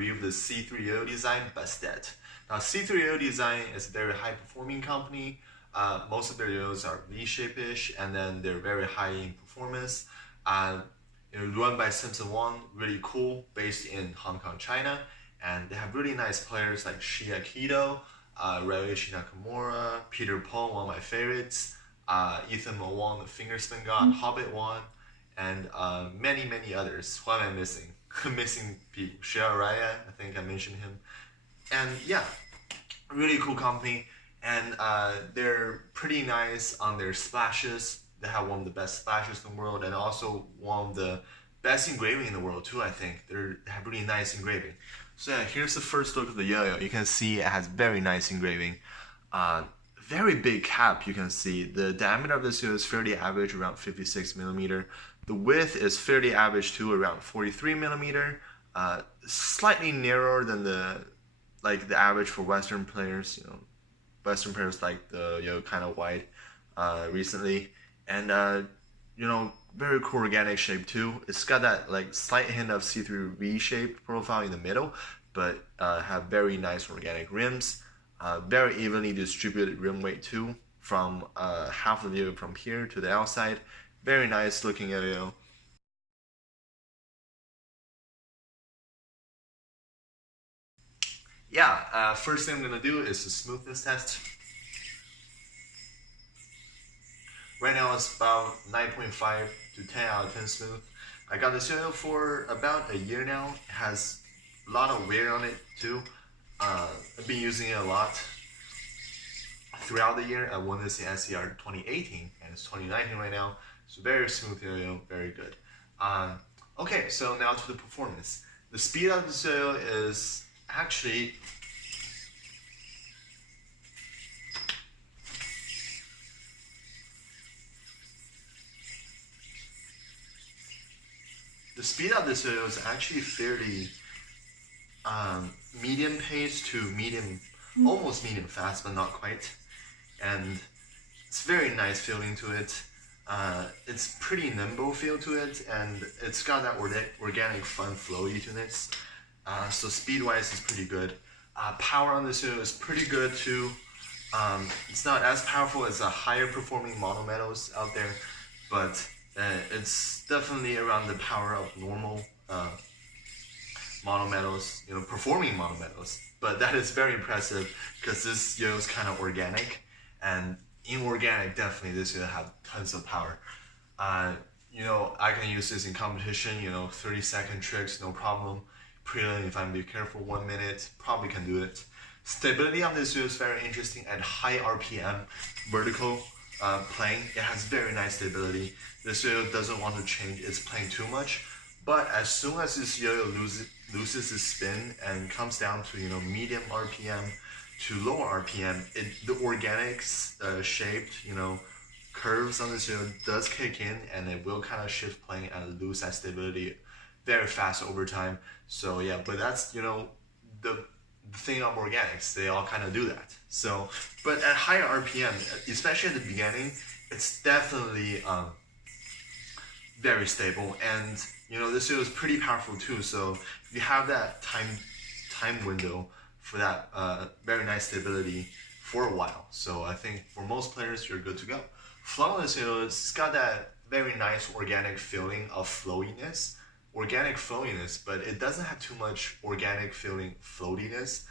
review the C3yoyodesign Bastet. Now, C3yoyodesign is a very high-performing company. Most of their yo-yos are V-shape-ish, and then they're very high in performance. Run by Simpson Wang, really cool, based in Hong Kong, China. And they have really nice players like Shia Kido, Ryuichi Nakamura, Peter Pong, one of my favorites, Ethan Mo Wong, the finger spin god, Hobbit Wong, and many others. What am I missing? Missing people. Shia Raya, I think I mentioned him. And yeah, really cool company. And they're pretty nice on their splashes. They have one of the best splashes in the world, and also one of the best engraving in the world too, I think. They have really nice engraving. So yeah, here's the first look of the yo-yo. You can see it has very nice engraving. Very big cap, you can see. The diameter of this yo-yo is fairly average, around 56 millimeter. The width is fairly average too, around 43 millimeter. Slightly narrower than the average for Western players. Western players like the yo kind of wide recently. And very cool organic shape too. It's got that slight hint of C3 V-shaped profile in the middle, but have very nice organic rims. Very evenly distributed rim weight too, from half of the yo from here to the outside. Very nice looking yo-yo. Yeah, first thing I'm gonna do is the smoothness test. Right now it's about 9.5 to 10 out of 10 smooth. I got this yo-yo for about a year now. It has a lot of wear on it too. I've been using it a lot throughout the year. I won this in SCR 2018 and it's 2019 right now. So very smooth yo-yo, very good. Okay, so now to the performance. The speed of this yo-yo is actually fairly medium pace to medium, almost medium fast, but not quite. And it's very nice feeling to it. It's pretty nimble feel to it, and it's got that organic fun flowyiness. So speed-wise, it's pretty good. Power on this yo is pretty good too. It's not as powerful as the higher performing mono metals out there, but it's definitely around the power of normal mono metals, performing mono metals. But that is very impressive because this yo is kind of organic, and in organic, definitely this yo has tons of power. I can use this in competition, 30-second tricks, no problem. Prelim, if I'm be careful, 1 minute, probably can do it. Stability on this yo is very interesting. At high RPM, vertical playing, it has very nice stability. This yo doesn't want to change its playing too much, but as soon as this yo loses its spin and comes down to medium RPM to lower RPM, the organics shaped curves on this yo does kick in, and it will kind of shift playing and lose that stability very fast over time. So yeah, but that's the thing of organics, they all kind of do that. So, but at higher RPM, especially at the beginning, it's definitely very stable, and this yo is pretty powerful too. So if you have that time window for that very nice stability for a while, so I think for most players you're good to go. Flow on this yo, it's got that very nice organic feeling of flowiness. But it doesn't have too much organic feeling floatiness.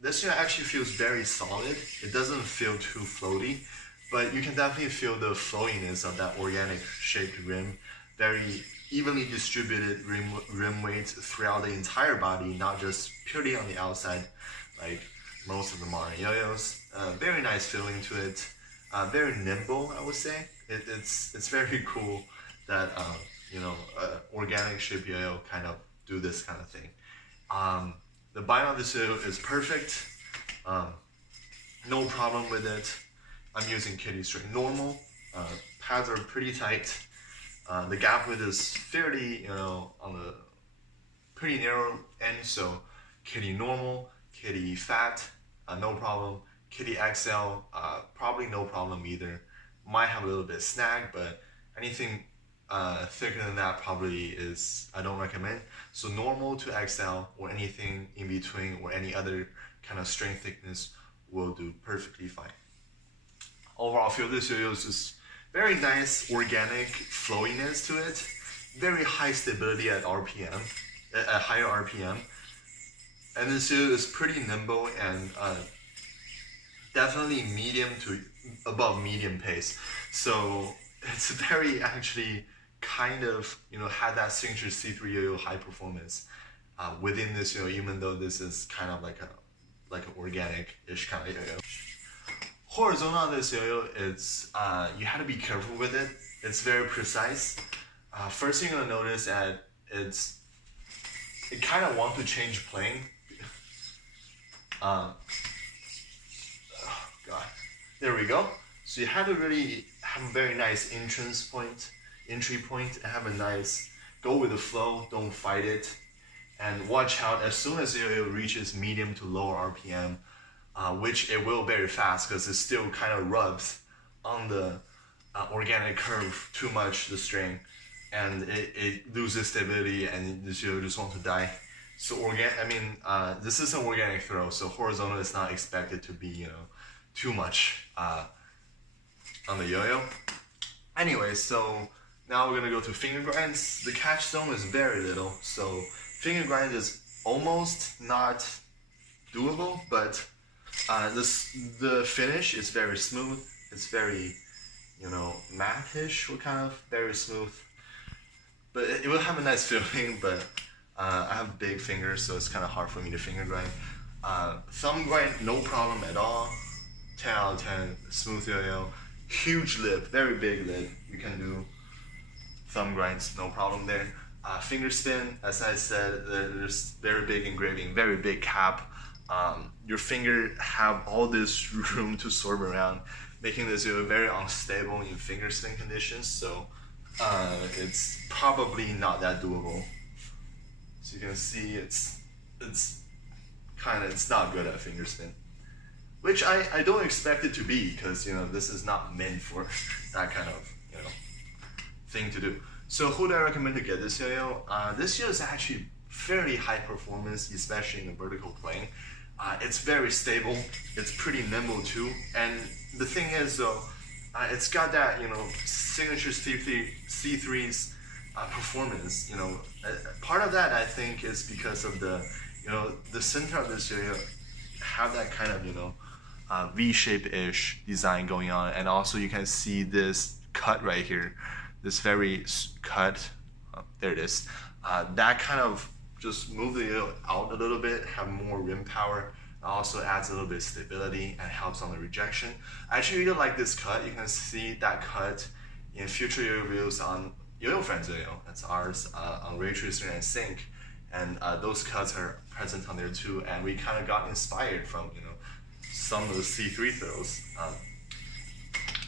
This yo actually feels very solid. It doesn't feel too floaty, but you can definitely feel the flowiness of that organic shaped rim. Very evenly distributed rim weights throughout the entire body, not just purely on the outside like most of the modern yo-yos. Very nice feeling to it. Very nimble, I would say. It's very cool that organic shape yo-yo kind of do this kind of thing. The bind on this yo is perfect. No problem with it. I'm using kitty string normal. Pads are pretty tight. The gap width is fairly, on the pretty narrow end. So kitty normal, kitty fat, no problem. Kitty XL, probably no problem either. Might have a little bit snag, but anything Thicker than that probably is, I don't recommend. So normal to XL or anything in between or any other kind of string thickness will do perfectly fine. Overall, I feel this yo-yo is just very nice organic flowiness to it. Very high stability at RPM, at higher RPM. And this yo-yo is pretty nimble and definitely medium to above medium pace. So it's very actually kind of, had that signature C3 yo-yo high performance within this yo-yo, even though this is kind of like an organic-ish kind of yo-yo. Horizontal on this yo-yo, it's you have to be careful with it. It's very precise. First thing you're gonna notice that it kind of wants to change plane. Oh God, there we go. So you have to really have a very nice entry point, and have a nice, go with the flow, don't fight it. And watch out, as soon as it reaches medium to lower RPM, which it will very fast because it still kind of rubs on the organic curve too much, the string, and it loses stability and this yo-yo just wants to die. So this is an organic throw, so horizontal is not expected to be, too much on the yo-yo. Anyway, so now we're gonna go to finger grinds. The catch zone is very little, so finger grind is almost not doable, but the finish is very smooth. It's very, matte-ish, or kind of very smooth. But it will have a nice feeling, but I have big fingers, so it's kind of hard for me to finger grind. Thumb grind, no problem at all. 10 out of 10, smooth yo-yo. Huge lip, very big lip. You can do thumb grinds, no problem there. Finger spin, as I said, there's very big engraving, very big cap. Your finger have all this room to swerve around, making this very unstable in finger spin conditions. So it's probably not that doable. So you can see it's not good at finger spin, which I don't expect it to be, because this is not meant for that kind of thing to do. So who do I recommend to get this yo-yo? This yo-yo is actually fairly high performance, especially in the vertical plane. It's very stable. It's pretty nimble too. And the thing is though, it's got that signature C3's performance. Part of that I think is because of the the center of this yo-yo have that kind of V-shape-ish design going on, and also you can see this cut right here, this very cut. There it is. That kind of just move the yo-yo out a little bit, have more rim power. It also adds a little bit of stability and helps on the rejection. I actually really like this cut. You can see that cut in future yo-yo videos on Yo-Yo Friends yo-yo. That's ours on Ray Tracer and Sync, and those cuts are present on there too. And we kind of got inspired from some of the C3 throws,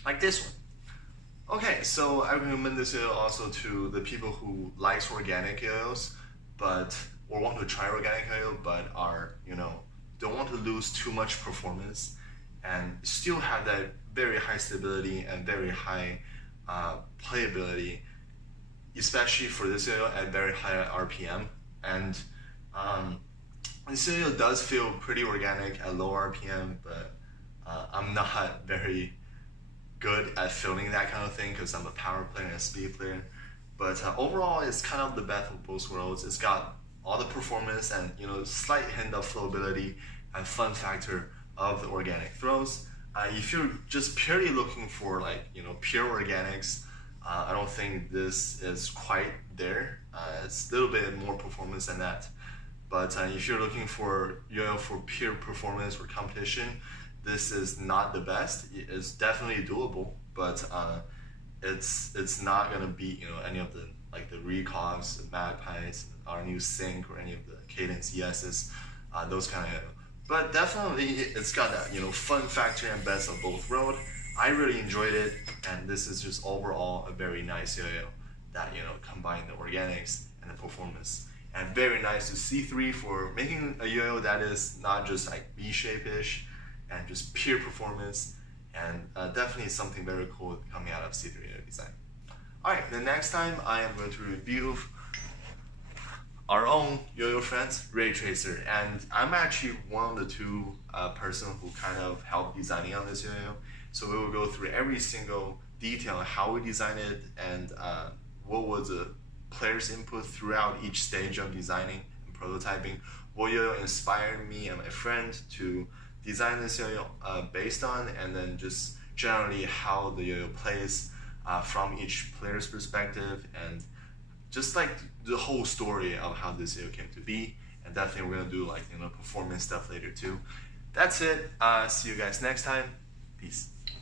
like this one. Okay, so I recommend this yo-yo also to the people who likes organic yo-yos, or want to try organic yo-yo, but are don't want to lose too much performance and still have that very high stability and very high playability, especially for this yo-yo at very high RPM. And this yo-yo does feel pretty organic at low RPM, but I'm not very good at feeling that kind of thing because I'm a power player and a speed player. But overall, it's kind of the best of both worlds. It's got all the performance and slight hint of flowability and fun factor of the organic throws. If you're just purely looking for pure organics, I don't think this is quite there. It's a little bit more performance than that. But if you're looking for for pure performance or competition, this is not the best. It's definitely doable, but it's not gonna beat any of the the Recogs, the Magpies, our new Sync, or any of the Cadence ESs, those kind of. But definitely, it's got that fun factor and best of both worlds. I really enjoyed it, and this is just overall a very nice yo-yo that combine the organics and the performance. And very nice to C3 for making a yo-yo that is not just V-shape-ish and just pure performance, and definitely something very cool coming out of C3yoyodesign. Alright, the next time I am going to review our own Yo-Yo Friends Ray Tracer, and I'm actually one of the two person who kind of helped designing on this yo-yo. So we will go through every single detail of how we designed it and what was the player's input throughout each stage of designing and prototyping. What yo-yo inspired me and my friend to design this yo-yo based on, and then just generally how the yo-yo plays from each player's perspective, and just like the whole story of how this yo-yo came to be. And definitely we're gonna do like performance stuff later too. That's it. See you guys next time. Peace.